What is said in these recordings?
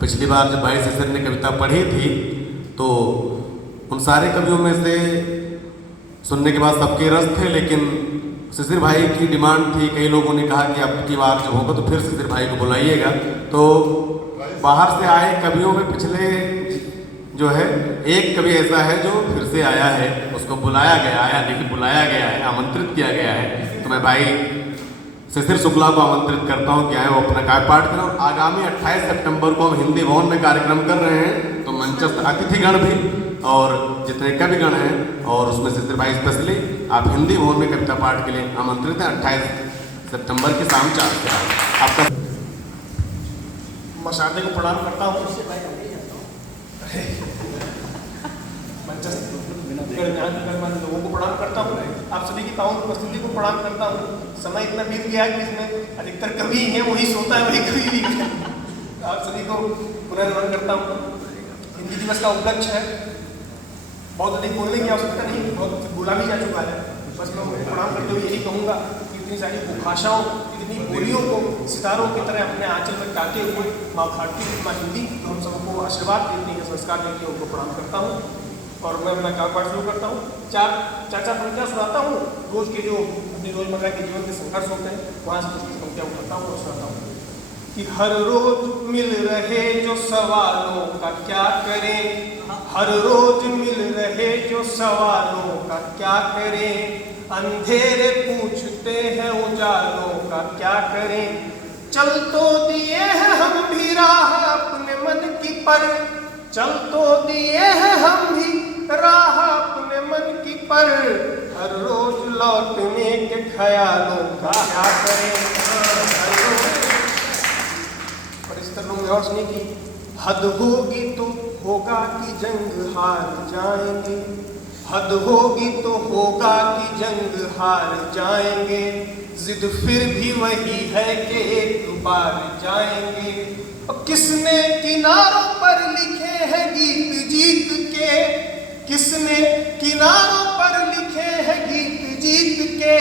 पिछली बार जब भाई शिशिर ने कविता पढ़ी थी तो उन सारे कवियों में से सुनने के बाद सबके रस थे, लेकिन शिशिर भाई की डिमांड थी, कई लोगों ने कहा कि अब की बार जब होगा तो फिर शिशिर भाई को बुलाइएगा। तो बाहर से आए कवियों में पिछले जो है एक कवि ऐसा है जो फिर से आया है, उसको बुलाया गया, आया नहीं बुलाया गया है, आमंत्रित किया गया है। तो मैं भाई शिशिर शुक्ला को आमंत्रित करता हूँ कि आए वो अपना काव्य पाठ करें। और आगामी 28 सितंबर को हम हिंदी भवन में कार्यक्रम कर रहे हैं, तो मंचस्थ अतिथिगण भी और जितने कविगण हैं और उसमें शिशिर भाई स्पेशली आप हिंदी भवन में कविता पाठ के लिए आमंत्रित हैं। 28 सितंबर की शाम 4 से आपका मसादे को प्रणाम करता हूँ, लोगों को प्रणाम करता हूँ, आप सभी की पावन उपस्थिति को प्रणाम करता हूँ। समय इतना बीत गया है कि इसमें अधिकतर कवि हैं, वही सोता है वही कवि भी है। आप सभी को पुनर्नमन करता हूँ। हिंदी दिवस का उपलक्ष्य है, बहुत अधिक बोलने की आवश्यकता नहीं, बहुत बोला भी जा चुका है। बस मैं प्रणाम करते हुए यही कहूँगा कि इतनी सारी भाषाओं, इतनी बोलियों को सितारों की तरह अपने आंचल में गाते हुए माँ भारती, माँ हिंदी तो हम सबको आशीर्वाद देती है, संस्कार देती है, उनको प्रणाम करता हूँ। और मैं अपना काव्य पाठ शुरू करता हूँ। चार पंक्तियाँ सुनाता हूँ, रोज के जो अपनी रोजमर्रा के जीवन के संघर्ष होते हैं वहाँ से कुछ पंक्तियाँ उठाता हूँ और सुनाता हूँ कि हर रोज मिल रहे जो सवालों का क्या करें, हर रोज मिल रहे जो सवालों का क्या करें, अंधेरे पूछते हैं उजालों का क्या करें, चल तो दिए हैं हम भी राह अपने मन की पर, चल तो दिए हैं हम भी राह अपने मन की पर, हर रोज लौटने के ख्यालों का क्या करें। और इस तरह में और सुनिए कि हद होगी तो होगा कि जंग हार जाएंगे, हद होगी तो होगा कि जंग हार जाएंगे, जिद फिर भी वही है कि एक बार जाएंगे। और किसने किनारों पर लिखे हैं गीत जीत के, किसने किनारों पर लिखे हैं गीत जीत के,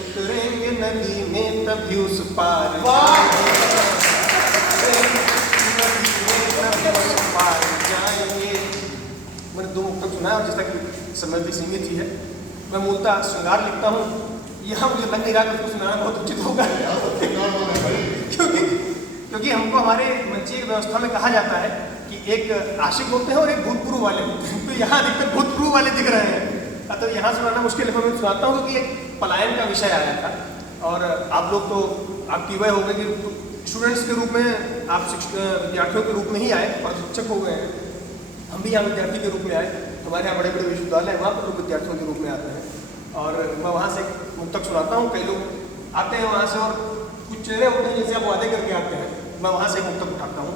उतरेंगे नदी में तभी उस पार जाएंगे। मैंने दो मुक्तक सुना है, जैसा कि समय भी सीमित ही है, मैं मूलतः श्रृंगार लिखता हूँ। यहाँ मुझे लग नहीं रहा कि उसको सुनाना बहुत उचित होगा क्योंकि हमको हमारे मंचीय व्यवस्था में कहा जाता है कि एक आशिक होते हैं और एक भूतपूर्व वाले होते हैं। तो यहाँ अधिकतर भूतपूर्व वाले दिख रहे हैं, तो यहाँ सुनाना मुश्किल है। मैं सुनाता हूँ क्योंकि एक पलायन का विषय आया था और आप लोग तो आपकी वह हो गई कि स्टूडेंट्स के रूप में आप विद्यार्थियों के रूप में ही आए और शिक्षक हो गए हैं। हम भी यहाँ विद्यार्थी के रूप में आए, हमारे यहाँ बड़े बड़े विश्वविद्यालय हैं, वहाँ पर लोग विद्यार्थियों के रूप में आते हैं। और मैं वहाँ से मुक्तक सुनाता हूँ। कई लोग आते हैं वहाँ से और कुछ चेहरे होते हैं जैसे आप वादे करके आते हैं, मैं वहाँ से मुक्तक उठाता हूँ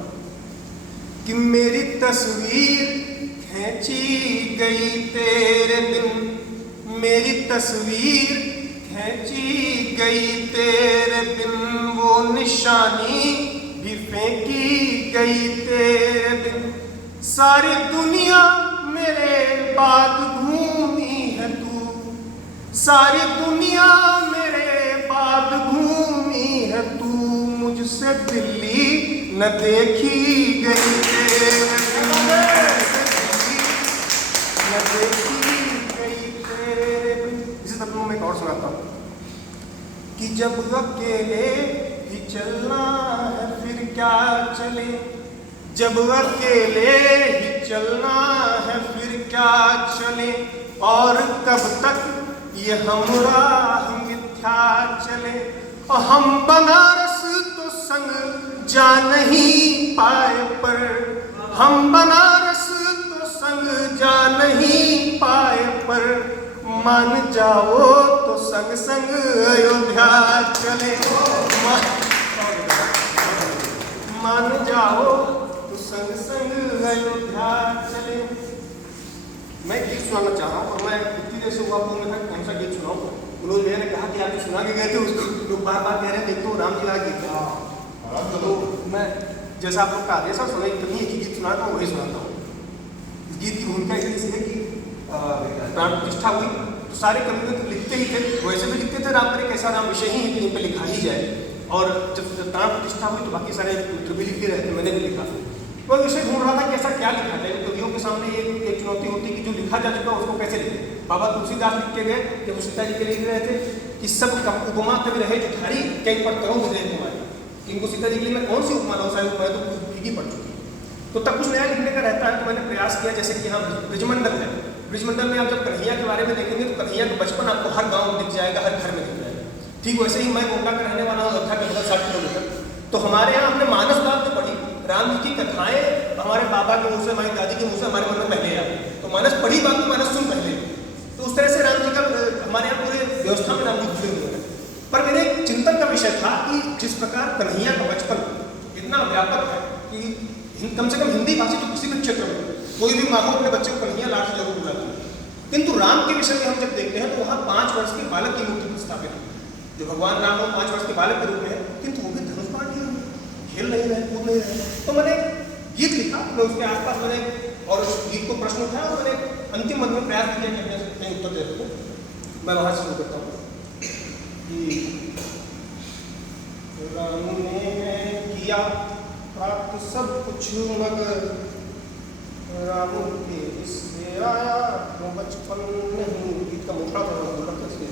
कि मेरी तस्वीर खींची गई तेरे बिन, मेरी तस्वीर खींची गई तेरे बिन, वो निशानी भी फेंकी गई तेरे बिन, सारी दुनिया मेरे बाद घूमी है तू, सारी दुनिया मेरे बाद घूमी है तू, मुझसे दिल्ली न देखी गई तेरे बिन, न देखी गई तेरे बिन। इसी तरह मैं एक और सुनाता हूँ कि जब अकेले ही चलना है फिर क्या चले, जब अकेले ही चलना है फिर क्या चले, और कब तक ये हमराह मिथ्या चले, और हम बनारस तो संग जा नहीं पाए पर, हम बनारस तो संग जा नहीं पाए पर, मान जाओ तो संग संग अयोध्या चले, मान जाओ तो संग संग अयोध्या चले। मैं गीत सुनाना चाह रहा हूँ और मैं इतनी देर से हुआ आपको मैं कौन सा गीत सुनाऊँ। उन्होंने भैया ने कहा कि आप जो सुना के गए थे उसको लोग बार बार कह रहे हैं देखो तो राम जी का गीत है। तो मैं जैसा आप लोग का आदेश है सुनाई तभी एक ही गीत सुनाता हूँ, वही सुनाता हूँ। इस गीत की भूमिका इसलिए है कि प्राण प्रतिष्ठा हुई तो सारे कवि तो लिखते ही थे, वैसे भी लिखते थे राम पर एक ऐसा राम विषय ही है कि इन पर लिखा ही जाए। और जब प्राण प्रतिष्ठा हुई तो बाकी सारे मित्र भी लिखते रहते, मैंने भी लिखा। वो विषय ढूंढ रहा था कि ऐसा क्या लिखा जाए। कवियों के सामने एक चुनौती होती कि जो लिखा जा चुका उसको कैसे लिखे। बाबा तुलसीदास लिख के गए जब वो सीता जी के लिए लिख रहे थे कि सब उपमा कवि रहे जुठारी कई पर करो विजय कुमारी। इनको सीता जी के लिए मैं कौन सी उपमा लाऊं, सारी उपमाएं तो फीकी पड़ चुकी है। तो तब कुछ नया लिखने का रहता है। तो मैंने प्रयास किया, जैसे कि यहाँ ब्रजमंडल है। ब्रजमंडल में आप जब कन्हैया के बारे में देखेंगे तो कन्हैया का बचपन आपको हर गाँव में दिख जाएगा, हर घर में दिख जाएगा। ठीक वैसे ही मैं गोंडा का रहने वाला हूँ, अयोध्या के बगल 60 किलोमीटर। तो हमारे यहाँ हमने मानस बात तो पढ़ी, राम जी की कथाएं हमारे बाबा के मुँह से, हमारी दादी के मुँह से हमारे मन में पहले आ गई। तो मानस पढ़ी, बाकी मानस सुन पहले। तो उस तरह से राम जी का हमारे यहाँ पूरे व्यवस्था में राम जी जुड़े हुए हैं। पर मेरे एक चिंतन का विषय था कि जिस प्रकार कन्हैया का बचपन इतना व्यापक है कि कम से कम हिंदी भाषी तो किसी भी क्षेत्र में कोई भी माँ को अपने बच्चे को कन्हैया लाल से जरूर बुलाती है, किंतु राम के विषय में हम जब देखते हैं तो वहाँ 5 वर्ष के बालक की मूर्ति स्थापित है। जो भगवान राम को 5 वर्ष के बालक के रूप में है, किंतु वो भी धनुष बाण लिए हुए, खेल नहीं रहे, कूद नहीं रहे। तो मैंने गीत लिखा, मैं उसके आसपास मैंने और उस गीत को प्रश्न उठाया और मैंने अंतिम मत में प्रयास किया कि मैं कहीं उत्तर दे सकूँ। मैं वहाँ शुरू करता हूँ कि राम ने किया प्राप्त सब कुछ मगर राम के इससे आया वो बचपन नहीं। गीत का मुखड़ा थोड़ा दूर रखते